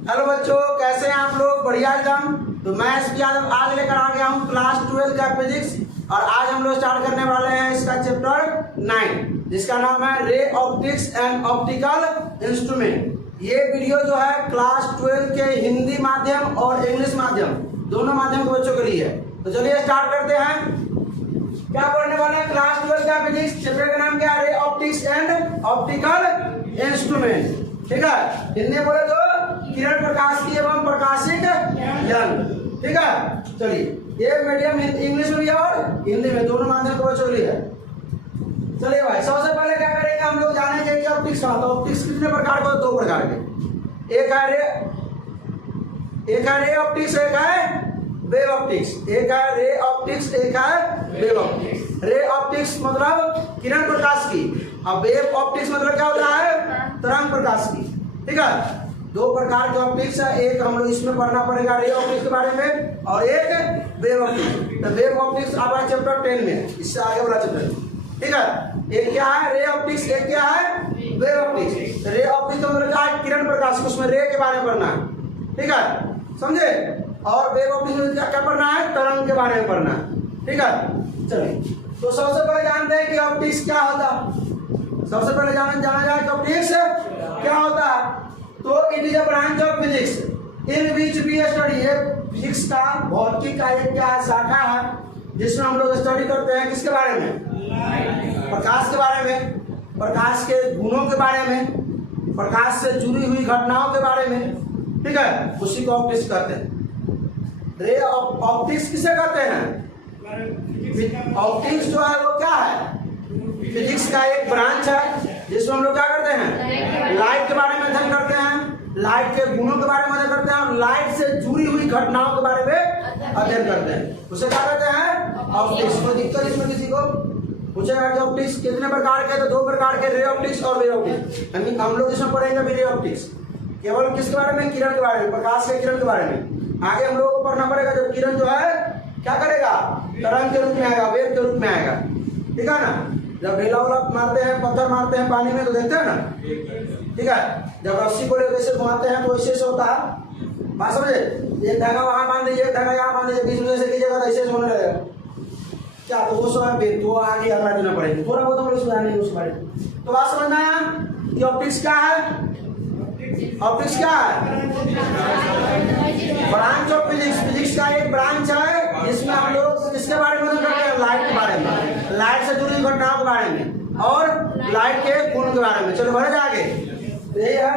Hello बच्चों, कैसे हैं आप लोग? बढ़िया एकदम। तो मैं एसपी यादव आज लेकर आ गया हूँ क्लास 12 का फिजिक्स, और आज हम लोग स्टार्ट करने वाले हैं इसका चैप्टर 9 जिसका नाम है ray optics and optical instrument. ये वीडियो जो है क्लास 12 के हिंदी माध्यम और इंग्लिश माध्यम दोनों माध्यम के बच्चों के लिए है। तो चलिए स्टार्ट करते हैं। क्या पढ़ने वाले हैं? क्लास 12 का फिजिक्स, चैप्टर का नाम क्या है? Ray optics and optical instrument. ठीक है, हिंदी में बोले तो किरण प्रकाश की एवं प्रकाशित यंत्र। ठीक है, चलिए ये मीडियम इंग्लिश में भी है और हिंदी में, दोनों माध्यम के बच्चों के लिए है। चलिए भाई, सबसे पहले क्या करेंगे, हम लोग जानेंगे कि ऑप्टिक्स का। तो ऑप्टिक्स कितने प्रकार के? दो प्रकार के, एक है रे ऑप्टिक्स, एक है वेव ऑप्टिक्स। एक है रे ऑप्टिक्स, एक है वेव ऑप्टिक्स। रे ऑप्टिक्स मतलब किरण प्रकाश की, और वेव ऑप्टिक्स मतलब क्या होता है? तरंग प्रकाश की। ठीक है, दो प्रकार के ऑप्टिक्स है। एक हम लोग इसमें पढ़ना पड़ेगा रे ऑप्टिक्स के बारे में, और एक वेव ऑप्टिक्स। तो वेव ऑप्टिक्स आपका चैप्टर 10 में, इससे आगे वाला चैप्टर। ठीक है, एक क्या है रे ऑप्टिक्स, एक क्या है वेव ऑप्टिक्स। रे ऑप्टिक्स मतलब क्या है? किरण प्रकाश, उसमें रे के बारे में पढ़ना है। ठीक है, समझे? और वेव ऑप्टिक्स में क्या पढ़ना है? तरंग के बारे में पढ़ना है। ठीक है, चलिए तो सबसे पहले जानते हैं कि ऑप्टिक्स क्या होता है। सबसे पहले जाना जाए कि ऑप्टिक्स क्या होता है। तो it is a branch of physics in which we study. ये फिजिक्स का भौतिकी का एक क्या शाखा है जिसमें हम लोग स्टडी करते हैं किसके बारे में? प्रकाश के बारे में, प्रकाश के गुणों के बारे में, प्रकाश से जुड़ी हुई घटनाओं के बारे में। ठीक है, उसी को ऑप्टिक्स कहते हैं। रे ऑप्टिक्स किसे कहते हैं? ऑप्टिक्स जो है वो क्या है? फिजिक्स का एक ब्रांच है जिसमें हम लोग क्या करते हैं? लाइट के बारे में अध्ययन करते हैं, लाइट के गुणों के बारे में अध्ययन करते हैं, और लाइट से जुड़ी हुई घटनाओं के बारे में अध्ययन करते हैं। उसे क्या कहते हैं? ऑप्टिक्स। कोई दिक्कत इसमें किसी को? पूछेगा कि ऑप्टिक्स कितने प्रकार के? तो दो प्रकार के, रे ऑप्टिक्स और वेव ऑप्टिक्स। हम लोग इसमें पढ़ेंगे भी रे ऑप्टिक्स, केवल किसके बारे में? किरण के बारे में, प्रकाश के किरण के बारे में। आगे हम लोगों को पढ़ना पड़ेगा जब किरण जो है क्या करेगा? तरंग के रूप में आएगा, वेव के रूप में आएगा। ठीक है ना? जब ढीला उला मारते हैं, पत्थर मारते हैं पानी में, तो देखते हैं ना। ठीक है, जब रस्सी को लेकर ऐसे घुमाते हैं तो ऐसे होता है। बात समझे? एक धागा वहां बांध दीजिए, एक धागा यहाँ बांध दीजिए, बीच में से कीजिएगा तो ऐसे होने लगेगा। क्या? तो वो सब है, तो आगे अगला देना पड़ेगा। थोड़ा बहुत हम लोग जानेंगे उस बारे में। तो बात समझना है कि ऑप्टिक्स क्या है? ऑप्टिक्स क्या है? Branch of physics. फिजिक्स का एक ब्रांच है जिसमें हम लोग किसके बारे में करते हैं? लाइट के बारे में, लाइट से जुड़ी घटनाओं के बारे में, और लाइट के गुण के बारे में। चलो बढ़े आगे। यही है,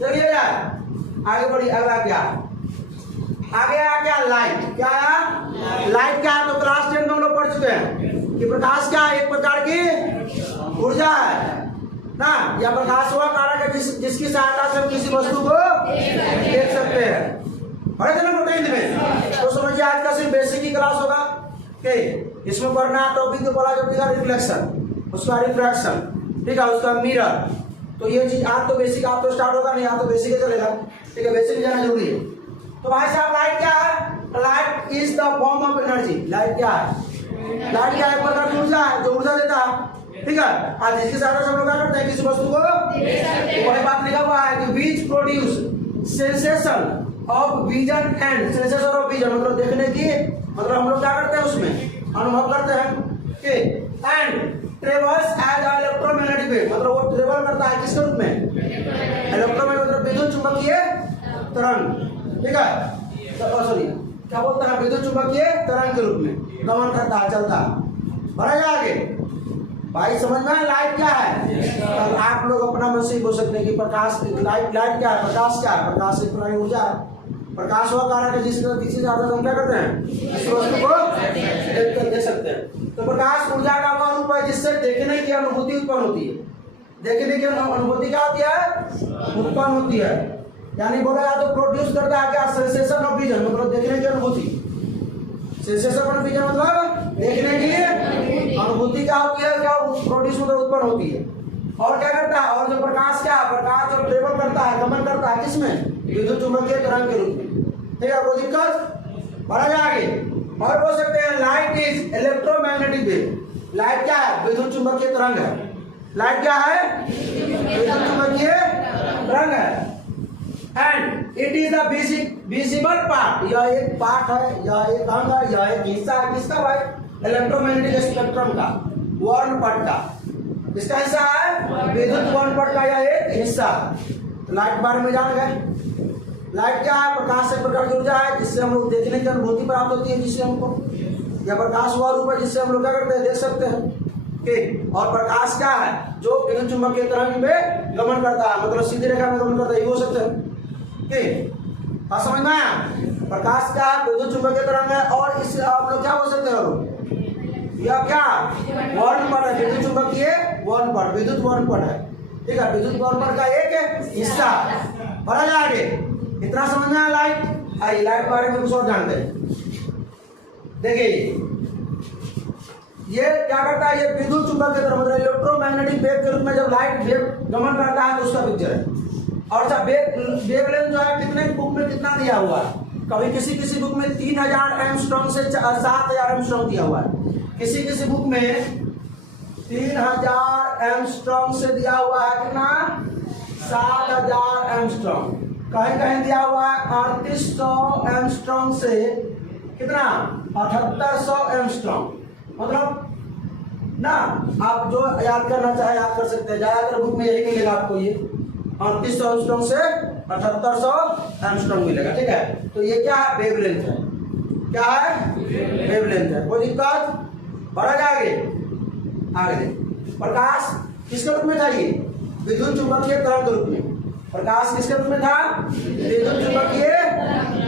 देखिए यार आगे बढ़िए। अगला क्या आगे आया? क्या? लाइट। क्या आया? लाइट क्या है? तो क्लास 10 में हम लोग पढ़ चुके हैं कि प्रकाश क्या है? एक प्रकार की ऊर्जा है ना, या प्रकाश हुआ कारक है जिसकी सहायता से हम किसी वस्तु को देख सकते हैं। पढ़े थे ना मोटे में? तो समझिए आज का सिर्फ बेसिक की क्लास होगा। इसमें पढ़ना टॉपिक जो पढ़ा जाता है रिफ्लेक्शन, उसका रिफ्रैक्शन, ठीक है, उसका मिरर। तो ये चीज आज तो बेसिक, आप तो स्टार्ट होगा नहीं, आप तो बेसिक ही चलेगा। ठीक है, बेसिक जाना जरूरी है। तो भाई साहब लाइट क्या है? Light is the form of energy. Light क्या है? लाइट क्या है? प्रकार की ऊर्जा है जो ऊर्जा देता है। ठीक है, आज जिसके साथ हम लोग क्या करते हैं? किसी वस्तु को, वही बात लिखा हुआ है कि which produce sensation of vision and sensation of vision, मतलब देखने की, मतलब हम लोग क्या करते हैं उसमें अनुभव करते हैं कि and travels as electromagnetic wave, मतलब वो ट्रेवल करता है किसके रूप में? इलेक्ट्रोमैग्नेटिक, मतलब विद्युत चुंबकीय तरंग। ठीक है, सॉरी क्या बोलता है? विद्युत चुंबकीय तरंग के रूप में गमन करता है, चलता है। बढ़ेगा आगे भाई, समझ में? लाइट क्या है? आप लोग अपना मन से ही बोल सकते हैं कि प्रकाश, लाइट क्या है? प्रकाश क्या है? प्रकाश एक प्रकार की ऊर्जा है। प्रकाश हुआ कारक है जिससे किसी ज्यादा हम क्या करते हैं? इस वस्तु को देख सकते हैं। तो प्रकाश ऊर्जा का वह रूप है जिससे देखने की अनुभूति उत्पन्न होती है। देखने की अनुभूति क्या होती है? उत्पन्न होती है। यानी बोला जाए तो प्रोड्यूस करता है क्या? सेंसेशन ऑफ विजन, मतलब देखने की अनुभूति। सेंसेशन ऑफ विजन मतलब देखने की अनुभूति क्या होती है? क्या प्रोड्यूस मतलब उत्पन्न होती है। और क्या करता है? और जो प्रकाश क्या है? प्रकाश जो ट्रेवल करता है, गमन करता है किसमें? विद्युत चुंबकीय तरंग के रूप में। ठीक है, कोई दिक्कत? बढ़ा जाए आगे और बोल सकते हैं light is electromagnetic wave. Light क्या है? विद्युत चुंबकीय तरंग है। लाइट क्या है? विद्युत चुंबकीय तरंग है। And it is the visible part, यह एक पार्ट है, यह एक अंग है, यह एक हिस्सा है किसका भाई, इलेक्ट्रोमैग्नेटिक स्पेक्ट्रम का, वर्णपट का। किसका हिस्सा है, विद्युत वर्णपट का यह एक हिस्सा। तो लाइट के बारे में जान गए। लाइट क्या है, प्रकाश से एक प्रकार की ऊर्जा है जिससे हम लोग देखने की अनुभूति प्राप्त होती है, जिससे हमको, या प्रकाश हुआ रूप है जिससे हम लोग क्या करते हैं, देख सकते हैं। ठीक, और प्रकाश क्या है, जो विद्युत चुंबकीय तरंग में गमन करता है, मतलब सीधी रेखा में गमन करता है, ये हो सकते हैं। ठीक, बात समझ में आया। प्रकाश क्या है, विद्युत चुंबकीय तरंग है, और इससे आप लोग क्या बोल सकते हो, यह क्या वर्णपट है, विद्युत चुंबकीय वर्णपट, विद्युत वर्णपट है। ठीक है, विद्युत वर्णपट का एक हिस्सा। बढ़ा जाए आगे, इतना समझ में आया। लाइट, आइए लाइट के बारे में कुछ और जानते हैं। देखिए ये क्या करता है, ये विद्युत चुंबकीय तरंग मतलब इलेक्ट्रोमैग्नेटिक वेव के रूप में जब लाइट वेव गमन करता है तो उसका पिक्चर है। और जब वेवलेंथ जो है कितने बुक में कितना दिया हुआ है, कभी किसी किसी बुक में 3000 एंगस्ट्रॉम से 7000 एंगस्ट्रॉम दिया हुआ है, किसी किसी बुक में 3000 एंगस्ट्रॉम से दिया हुआ है, कितना 7000 एंगस्ट्रॉम, कहीं कहीं दिया हुआ है 3800 एंगस्ट्रॉम से कितना 7800 एंगस्ट्रॉम। मतलब ना आप जो याद करना चाहे याद कर सकते हैं, ज्यादातर बुक में यही मिलेगा आपको, ये 3800 एंगस्ट्रॉम से 7800 एंगस्ट्रॉम मिलेगा। ठीक है, तो ये क्या है, वेवलेंथ है। क्या है, वेवलेंथ है। कोई दिक्कत, बढ़ा जाएंगे आगे। प्रकाश किसके रूप में था, ये विद्युत चुंबकीय तरंग के रूप में। प्रकाश किसके रूप में था, विद्युत चुंबकीय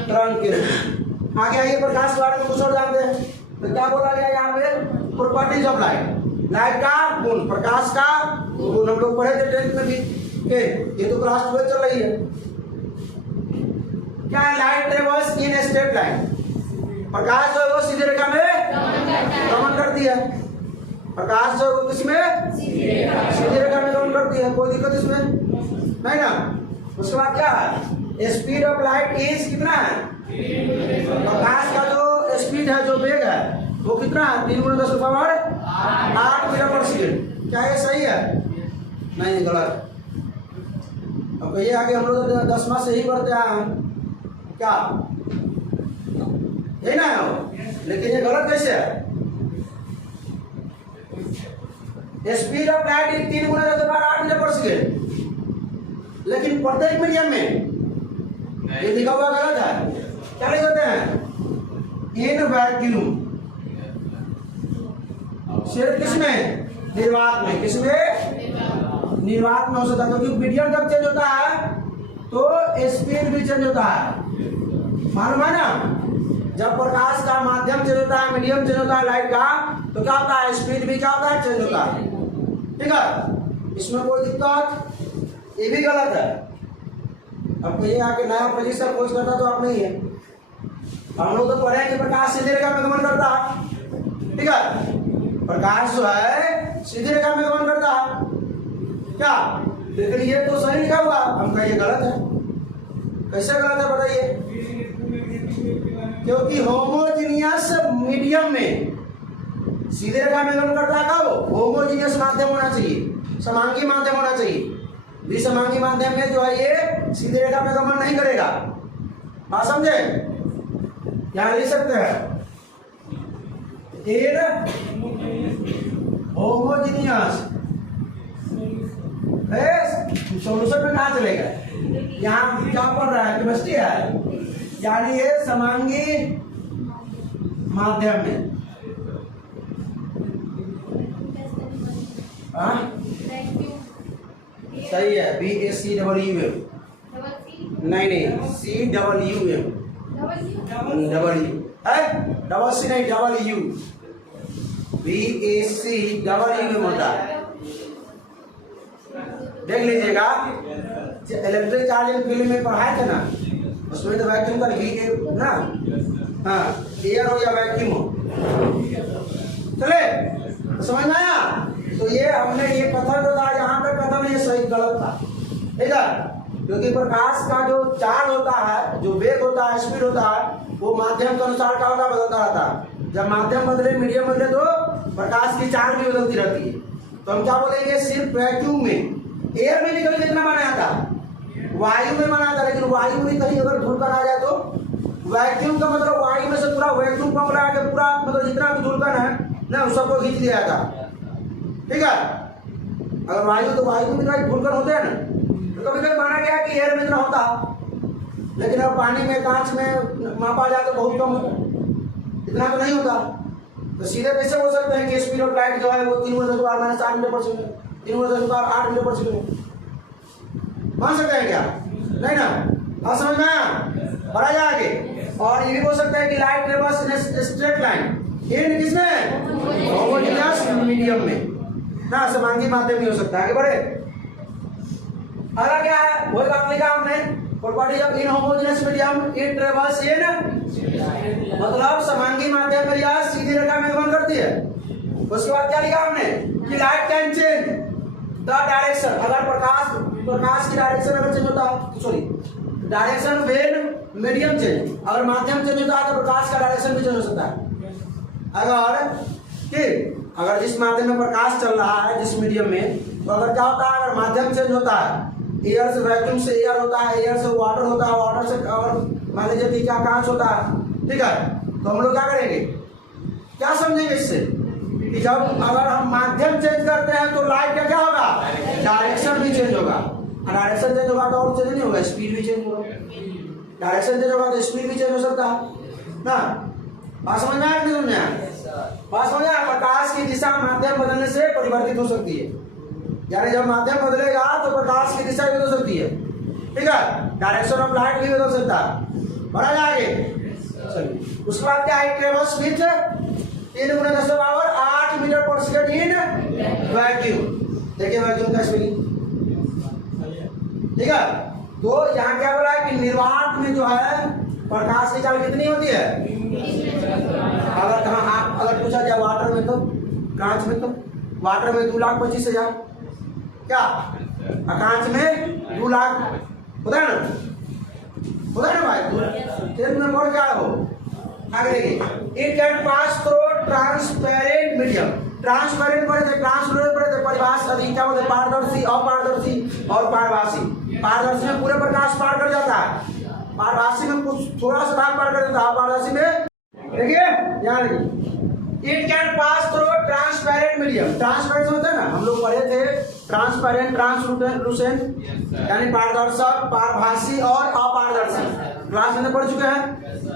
तरंग के रूप में। आगे आइए, प्रकाश के बारे में कुछ और जानते हैं। तो क्या बोला गया यहाँ पे, प्रॉपर्टीज ऑफ लाइट, लाइट का गुण, प्रकाश का गुण। हम लोग पढ़े थे 10th में भी के, ये तो क्लास 12 चल रही है। क्या है, light travels in straight line, प्रकाश जो है वो सीधी रेखा में गमन करती है। प्रकाश जो है वो किसमें, सीधी रेखा में गमन करती है, कोई दिक्कत इसमें नहीं ना। उसके बाद क्या है, स्पीड ऑफ लाइट इज कितना है, प्रकाश का जो स्पीड है, जो वेग है वो कितना है, 3 × 10⁸ मीटर पर सेकेंड। क्या ये सही है, नहीं गलत। अब कहिए आगे, हम लोग 10वां से ही बढ़ते आए हैं क्या, यही ना है, लेकिन ये गलत कैसे है। Speed of light is 3 × 10⁸ metre per second, लेकिन प्रत्येक मीडियम में ये लिखा हुआ गलत है। क्या लिख देते हैं, इन वैक्यूम, सिर्फ किसमें, निर्वात में। किसमें, निर्वात में हो सकता है, क्योंकि मीडियम जब चेंज होता है तो स्पीड भी चेंज होता है, मालूम है ना। जब प्रकाश का माध्यम चेंज होता है, मीडियम चेंज होता है लाइट का, तो क्या होता है, स्पीड भी क्या होता है, चेंज होता है। ठीक है, इसमें कोई दिक्कत, ये भी गलत है। अब ये आके नया पोजीशन खोज करता तो आप नहीं है। हम लोग तो पढ़े कि प्रकाश सीधी रेखा में गमन करता है। ठीक है, प्रकाश जो है सीधी रेखा में गमन करता है क्या, लेकिन ये तो सही लिखा हुआ, हम कहिए गलत है। कैसे गलत है बताइए, क्योंकि होमोजीनियस मीडियम में सीधे रेखा में गमन करता है, कब, होमोजीनियस माध्यम होना चाहिए, समांगी माध्यम होना चाहिए। विसमांगी माध्यम में जो है ये सीधे रेखा में गमन नहीं करेगा। बात समझे, यहां लिख सकते हैं, इन होमोजीनियस, सोल्यूशन में कहा चलेगा, यहाँ क्या पढ़ रहा है, केमिस्ट्री है, यानी ये समांगी माध्यम में। सही है, BACWM, नहीं CWM, डबल सी नहीं, WU, BACWM होता है। देख लीजिएगा, इलेक्ट्रिक चार्ज एंड फील्ड में पढ़ाए थे ना, उसमें तो वैक्यूम का लिखिए ना, हाँ, एयर हो या वैक्यूम हो, चले समझ में आया। तो ये हमने ये कथन जो था, यहाँ पे कथन ये सही गलत था। ठीक है, क्योंकि प्रकाश का जो चार्ज होता है, जो वेग होता है, स्पीड होता है, वो माध्यम के अनुसार क्या होता, बदलता रहता है। जब माध्यम बदले, मीडियम बदले, तो प्रकाश की चार्ज भी बदलती रहती है। तो हम क्या बोलेंगे, सिर्फ वैक्यूम में, एयर में भी कभी कितना बनाया था, वायु में माना था, लेकिन वायु में कहीं अगर धुलकन आ जाए तो वैक्यूम का मतलब वायु में से पूरा वैक्यूम पंप लगा के पूरा मतलब जितना भी धुलकन है ना उस सबको खींच लिया था। ठीक है, अगर वायु तो वायु में धुलकन होते हैं ना, तो कभी कभी माना गया कि एयर में इतना होता, लेकिन अब पानी में कांच में मापा जाए तो बहुत कम होता, इतना तो नहीं होता। तो सीधे कैसे बोल सकते हैं कि स्पीड ऑफ लाइट जो है वो 3×10⁻⁸ मीटर पर सेकंड, 3×10⁸ मीटर पर सेकंड मान सकते हैं क्या? नहीं ना, अब समझ में आया? बढ़ा जाए आगे। और ये भी बोल सकते हैं कि light travels in straight line in किसमें? होमोजेनियस मीडियम में ना, समांगी माध्यम में हो सकता है। आगे बढ़े, अगला क्या है वही काम लिखा हमने, property of inhomogeneous medium it travels in, मतलब समांगी माध्यम में या सीधी रेखा में गमन करती है। उसके बाद क्या लिखा हमने कि light can change the direction, अगर प्रकाश की डायरेक्शन अगर चेंज होता है, sorry direction when medium change, अगर माध्यम चेंज होता है तो प्रकाश का डायरेक्शन भी चेंज हो सकता है। अगर जिस माध्यम में प्रकाश चल रहा है जिस मीडियम में, तो अगर क्या होता है, अगर माध्यम चेंज होता है, एयर से वैक्यूम से एयर होता है, एयर से वाटर होता है, वाटर से और मान लीजिए कि क्या कांच होता है, ठीक है, तो हम लोग क्या करेंगे, क्या समझेंगे इससे कि जब अगर हम माध्यम चेंज करते हैं तो लाइट का क्या होगा, डायरेक्शन भी चेंज होगा। डायरेक्शन चेंज होगा तो और चेंज नहीं होगा, स्पीड भी चेंज होगा। डायरेक्शन चेंज होगा तो स्पीड भी चेंज हो सकता है ना। बात समझ में आया? नहीं समझ में आया? बात समझ आया? प्रकाश की दिशा माध्यम बदलने से परिवर्तित हो सकती है, यानी जब माध्यम बदलेगा तो प्रकाश की दिशा भी बदल सकती है। ठीक है, डायरेक्शन ऑफ लाइट भी बदल सकता है। बढ़ा जाएगा चलिए, उसके बाद क्या है, ट्रेवल्स विथ 3×10⁸ मीटर पर सेकंड इन वैक्यूम। देखिए वैक्यूम का स्पेलिंग, ठीक है। तो यहाँ क्या बोला है कि निर्वात में जो है प्रकाश की चाल कितनी होती है, अगर कहाँ आप अगर पूछा जाए वाटर में तो, कांच में तो, वाटर में 2,25,000 क्या, कांच में 2 लाख होता है ना, होता है ना भाई, तेल में और क्या हो। आगे देखिए, it can pass through transparent medium, transparent पढ़े थे, ट्रांसपेरेंट पढ़े थे, परिभाष अधिक क्या बोलते, पारदर्शी, अपारदर्शी और पारभासी। पारदर्शी में पूरे प्रकाश पार कर जाता है, पारभासी में कुछ थोड़ा सा भाग पार कर देता है, अपारदर्शी में देखिए यहाँ देखिए, it can pass through transparent medium. Transparent होता है ना, हम लोग पढ़े थे ट्रांसपेरेंट, ट्रांसलूसेंट यानी पारदर्शक, पारभासी और अपारदर्शी, क्लास में पढ़ चुके हैं।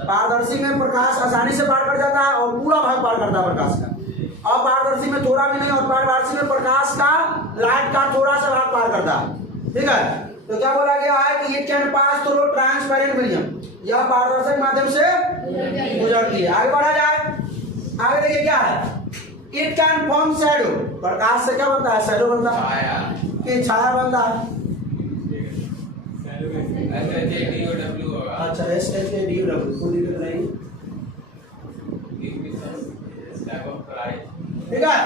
पारदर्शी में प्रकाश आसानी से पार कर जाता है और पूरा भाग पार करता है प्रकाश का, अपारदर्शी में थोड़ा भी नहीं, और पारदर्शी में प्रकाश का, लाइट का थोड़ा सा भाग पार करता है। ठीक है, तो क्या बोला गया है कि it can pass through transparent medium, यह पारदर्शक माध्यम से गुजरती है। आगे बढ़ा जाए, आगे देखिए क्या है, इट कैन फॉर्म शैडो, प्रकाश से क्या बनता है, शैडो बनता है कि छाया बनता है। अच्छा SHADOW पूरी दिक्कत नहीं, ठीक है,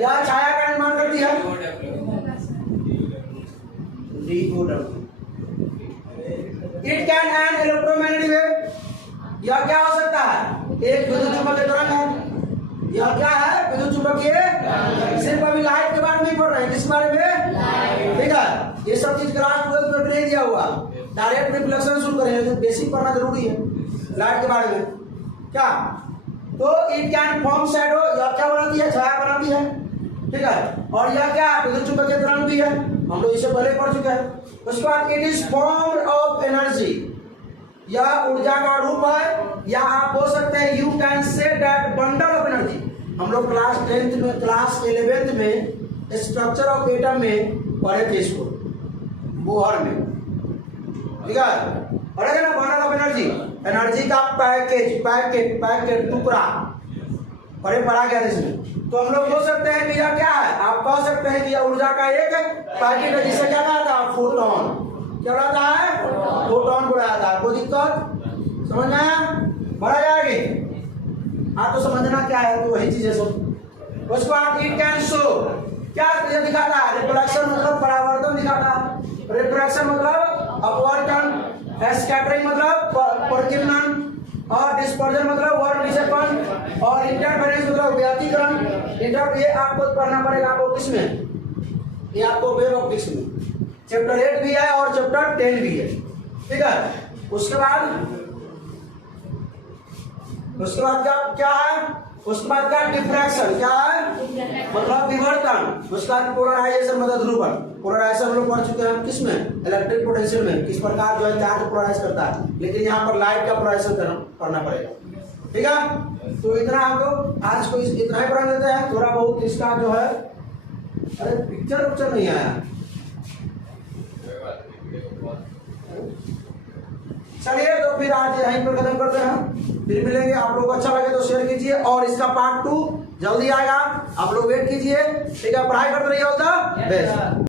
यह छाया का निर्माण करती है DOW। It can an electromagnetic wave, यह क्या हो सकता है, एक विद्युत चुंबकीय तरंग है। यह क्या है, विद्युत चुंबकीय, सिर्फ अभी लाइट के बारे में पढ़ रहे हैं, किस बारे में, ठीक है, ये सब चीज क्लास 12 में नहीं दिया हुआ, डायरेक्ट रिफ्लेक्शन शुरू करें, बेसिक पढ़ना जरूरी है लाइट के बारे में। क्या, तो इट कैन फॉर्म शैडो, यह क्या बनाती है, छाया बनाती है। ठीक है, और यह क्या विद्युत चुंबकीय तरंग भी है, हम लोग इसे पहले पढ़ चुके हैं। उसके बाद it is form of energy, यह ऊर्जा का रूप है, या आप बोल सकते हैं you can say that bundle of energy. हम लोग क्लास 10th में, क्लास 11th में स्ट्रक्चर ऑफ एटम में पढ़े थे इसको, बोहर में, ठीक है, पढ़ेगा ना, बंडल ऑफ एनर्जी, एनर्जी का पैकेट टुकड़ा पढ़ा गया इसमें। तो हम लोग बोल सकते हैं कि यह क्या है, आप कह सकते हैं कि यह ऊर्जा का एक पैकेट है, जिसे क्या कहता है, फोटोन। क्या कहता है, फोटोन को जाता है। कोई दिक्कत समझ में आया? बढ़ा जाएगी, आप तो समझना क्या है, तो वही चीजें सब। उसके बाद इट कैन शो, क्या दिखाता है, रिफ्लेक्शन मतलब परावर्तन दिखाता है, रिफ्लेक्शन मतलब अपवर्तन, स्कैटरिंग मतलब प्रतिबिंब, और डिस्पर्जन मतलब वर्णनिक्षेपण, और इंटरफेरेंस मतलब व्यतिकरण। ये आपको पढ़ना पड़ेगा, आपको किसमें, ये आपको वेव ऑप्टिक्स में, चैप्टर 8 भी है और चैप्टर 10 भी है, ठीक है। उसके बाद क्या है, उसके बाद क्या डिफ्रैक्शन, क्या है मतलब विवर्तन। उसके बाद पोलराइजेशन मतलब ध्रुवण। पोलराइजेशन हम लोग पढ़ चुके हैं किसमें, इलेक्ट्रिक पोटेंशियल में, किस प्रकार जो है चार्ज पोलराइज करता है, लेकिन यहाँ पर लाइट का पोलराइजेशन करना पड़ेगा, ठीक है। तो इतना हम लोग आज को इतना ही पढ़ा देते हैं, थोड़ा बहुत इसका जो है, अरे पिक्चर नहीं आया, चलिए तो फिर आज यहीं पर खत्म करते हैं, फिर मिलेंगे। आप लोग को अच्छा लगे तो शेयर कीजिए, और इसका पार्ट 2 जल्दी आएगा, आप लोग वेट कीजिए, ठीक है। पढ़ाई करते रहिए, होता बेस्ट।